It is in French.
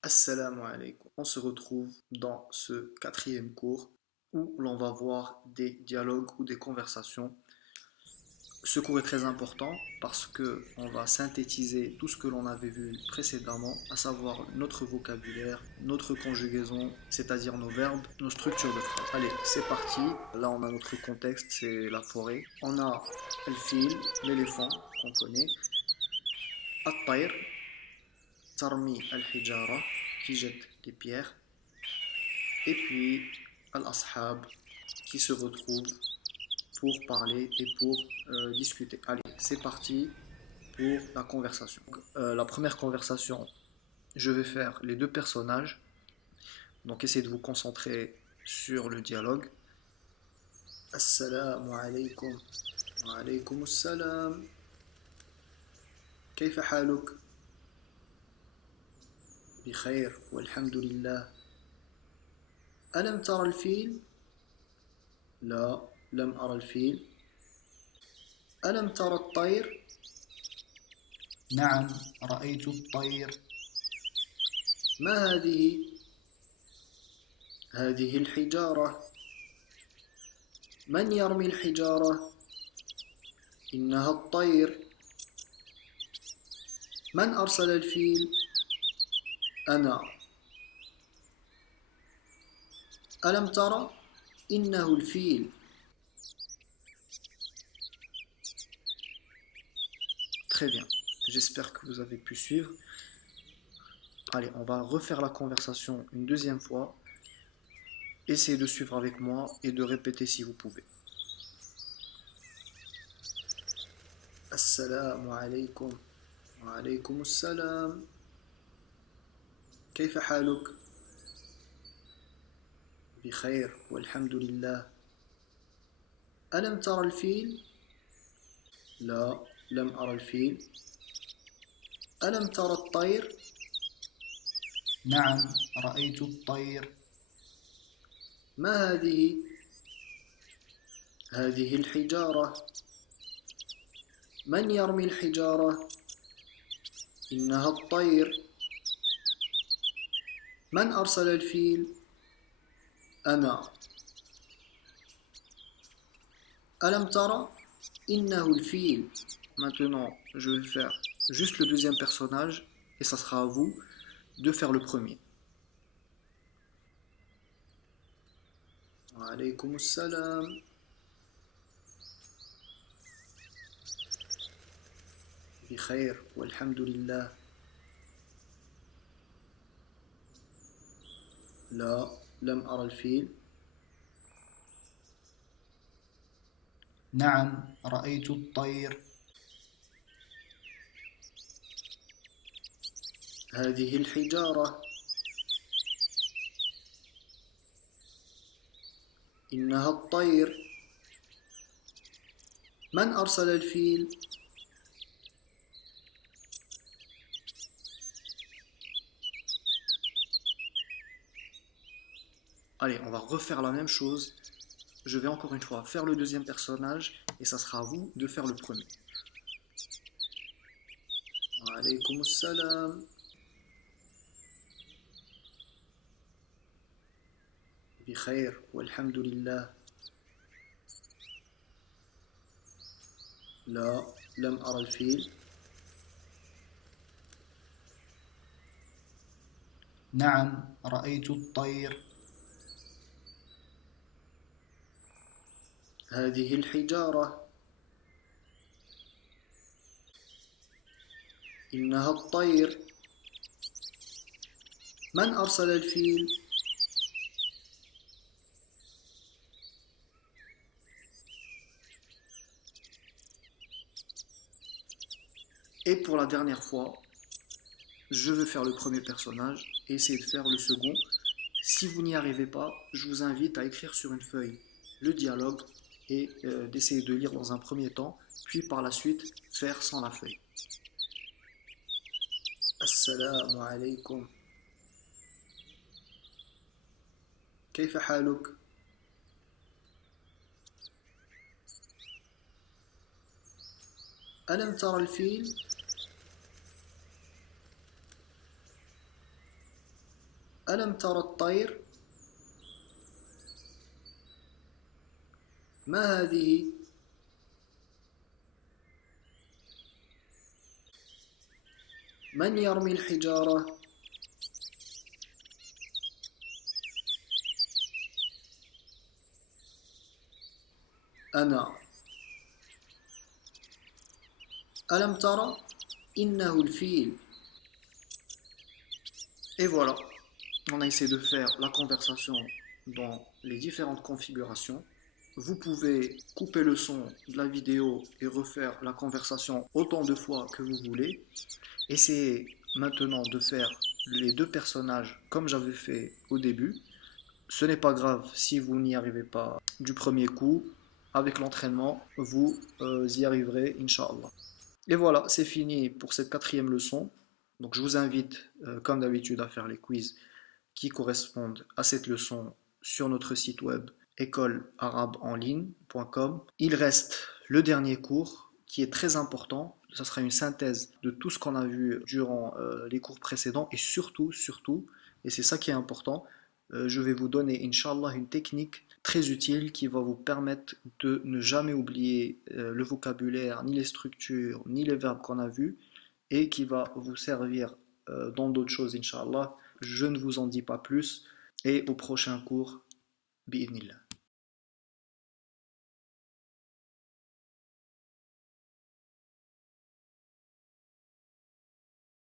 Assalamu alaikum. On se retrouve dans ce quatrième cours où l'on va voir des dialogues ou des conversations. Ce cours est très important parce que on va synthétiser tout ce que l'on avait vu précédemment, à savoir notre vocabulaire, notre conjugaison, c'est-à-dire nos verbes, nos structures de phrases. Allez, c'est parti. Là, on a notre contexte, c'est la forêt. On a le fil, l'éléphant qu'on connaît. At-tayr, tarmi al-hijara, qui jette des pierres. Et puis al-ashab qui se retrouvent pour parler et pour discuter. Allez, c'est parti pour la conversation. La première conversation, je vais faire les deux personnages. Donc essayez de vous concentrer sur le dialogue. Assalamu alaikum. Wa alaikum assalam. كيف حالك؟ بخير والحمد لله. ألم ترى الفيل؟ لا، لم أرى الفيل. ألم ترى الطير؟ نعم، رأيت الطير. ما هذه؟ هذه الحجارة. من يرمي الحجارة؟ إنها الطير. من أرسل الفيل؟ أنا. ألم ترى؟ إنه الفيل. Très bien, j'espère que vous avez pu suivre. Allez, on va refaire la conversation une deuxième fois. Essayez de suivre avec moi et de répéter si vous pouvez. Assalamu alaikum. Wa alaikum assalam. كيف حالك؟ بخير والحمد لله. ألم ترى الفيل؟ لا، لم أرى الفيل. ألم ترى الطير؟ نعم، رأيت الطير. ما هذه؟ هذه الحجارة. من يرمي الحجارة؟ إنها الطير. من أرسل الفيل؟ أنا. ألم ترى؟ إنه الفيل. Maintenant, je vais faire juste le deuxième personnage et ça sera à vous de faire le premier. Wa alaykum assalam. بخير والحمد لله. لا، لم أرى الفيل. نعم، رأيت الطير. هذه الحجارة. إنها الطير. من أرسل الفيل؟ Allez, on va refaire la même chose. Je vais encore une fois faire le deuxième personnage et ça sera à vous de faire le premier. Wa alaykum assalam. بخير والحمد لله. لا، لم أرى الفيل. نعم، رأيت الطير. هذه الحجارة. إنها الطير. من أرسل الفيل؟ Et pour la dernière fois, je vais faire le premier personnage et essayer de faire le second. Si vous n'y arrivez pas, je vous invite à écrire sur une feuille le dialogue et d'essayer de lire dans un premier temps, puis par la suite faire sans la feuille. Assalamu alaikum. كيف حالك؟ ألم ترى الفيل؟ ألم ترى الطير ما هذه من يرمي الحجارة أنا ألم ترى إنه الفيل. Et voilà, on a essayé de faire la conversation dans les différentes configurations. Vous pouvez couper le son de la vidéo et refaire la conversation autant de fois que vous voulez. Essayez maintenant de faire les deux personnages comme j'avais fait au début. Ce n'est pas grave si vous n'y arrivez pas du premier coup. Avec l'entraînement, vous y arriverez, Inch'Allah. Et voilà, c'est fini pour cette quatrième leçon. Donc je vous invite, comme d'habitude, à faire les quiz qui correspondent à cette leçon sur notre site web écolearabe-en-ligne.com. Il reste le dernier cours qui est très important. Ce sera une synthèse de tout ce qu'on a vu durant les cours précédents et surtout, et c'est ça qui est important, je vais vous donner, Inch'Allah, une technique très utile qui va vous permettre de ne jamais oublier le vocabulaire, ni les structures, ni les verbes qu'on a vus et qui va vous servir dans d'autres choses, Inch'Allah. Je ne vous en dis pas plus et au prochain cours, bi'idhnillah.